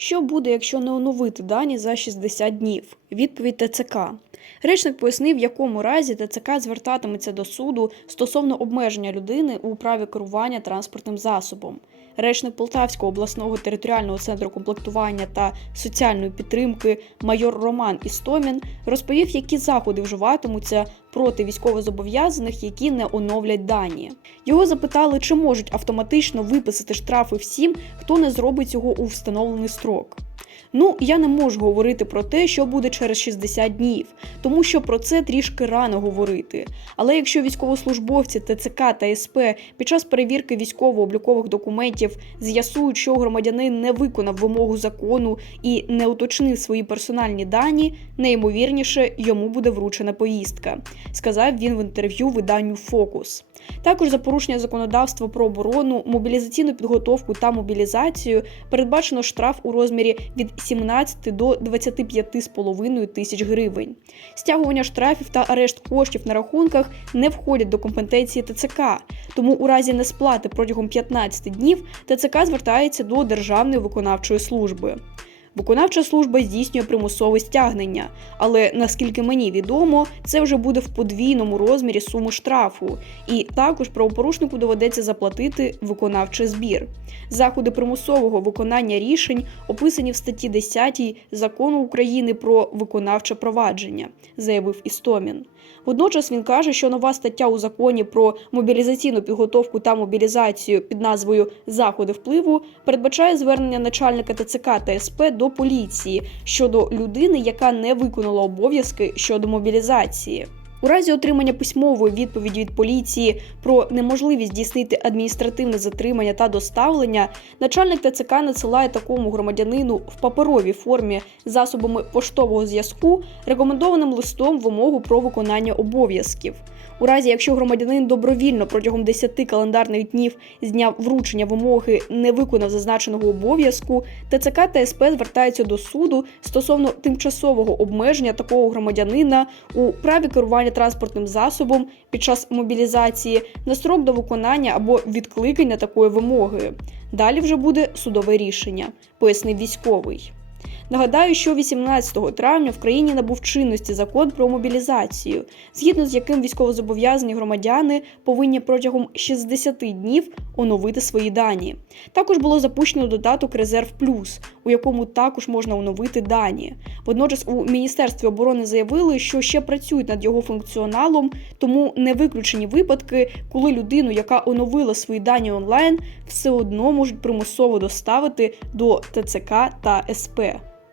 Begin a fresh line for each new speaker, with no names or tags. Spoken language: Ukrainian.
Що буде, якщо не оновити дані за 60 днів? Відповідь ТЦК. Речник пояснив, в якому разі ТЦК звертатиметься до суду стосовно обмеження людини у праві керування транспортним засобом. Речник Полтавського обласного територіального центру комплектування та соціальної підтримки майор Роман Істомін розповів, які заходи вживатимуться проти військовозобов'язаних, які не оновлять дані. Його запитали, чи можуть автоматично виписати штрафи всім, хто не зробить цього у встановлений строк. Ну, я не можу говорити про те, що буде через 60 днів, тому що про це трішки рано говорити. Але якщо військовослужбовці ТЦК та СП під час перевірки військово-облікових документів з'ясують, що громадянин не виконав вимогу закону і не уточнив свої персональні дані, найімовірніше йому буде вручена поїздка, сказав він в інтерв'ю виданню Фокус. Також за порушення законодавства про оборону, мобілізаційну підготовку та мобілізацію передбачено штраф у розмірі від 17 до 25,5 тисяч гривень. Стягування штрафів та арешт коштів на рахунках не входять до компетенції ТЦК, тому у разі несплати протягом 15 днів ТЦК звертається до Державної виконавчої служби. Виконавча служба здійснює примусове стягнення, але наскільки мені відомо, це вже буде в подвійному розмірі суми штрафу, і також правопорушнику доведеться заплатити виконавчий збір. Заходи примусового виконання рішень описані в статті 10 закону України про виконавче провадження, заявив Істомін. Водночас він каже, що нова стаття у законі про мобілізаційну підготовку та мобілізацію під назвою Заходи впливу передбачає звернення начальника ТЦК та СП до поліції щодо людини, яка не виконала обов'язки щодо мобілізації. У разі отримання письмової відповіді від поліції про неможливість здійснити адміністративне затримання та доставлення, начальник ТЦК надсилає такому громадянину в паперовій формі засобами поштового зв'язку рекомендованим листом вимогу про виконання обов'язків. У разі, якщо громадянин добровільно протягом 10 календарних днів з дня вручення вимоги не виконав зазначеного обов'язку, ТЦК та СП звертаються до суду стосовно тимчасового обмеження такого громадянина у праві керування транспортним засобом під час мобілізації на строк до виконання або відкликання такої вимоги. Далі вже буде судове рішення, пояснив військовий. Нагадаю, що 18 травня в країні набув чинності закон про мобілізацію, згідно з яким військовозобов'язані громадяни повинні протягом 60 днів оновити свої дані. Також було запущено додаток Резерв Плюс, у якому також можна оновити дані. Водночас у Міністерстві оборони заявили, що ще працюють над його функціоналом, тому не виключені випадки, коли людину, яка оновила свої дані онлайн, все одно можуть примусово доставити до ТЦК та СП.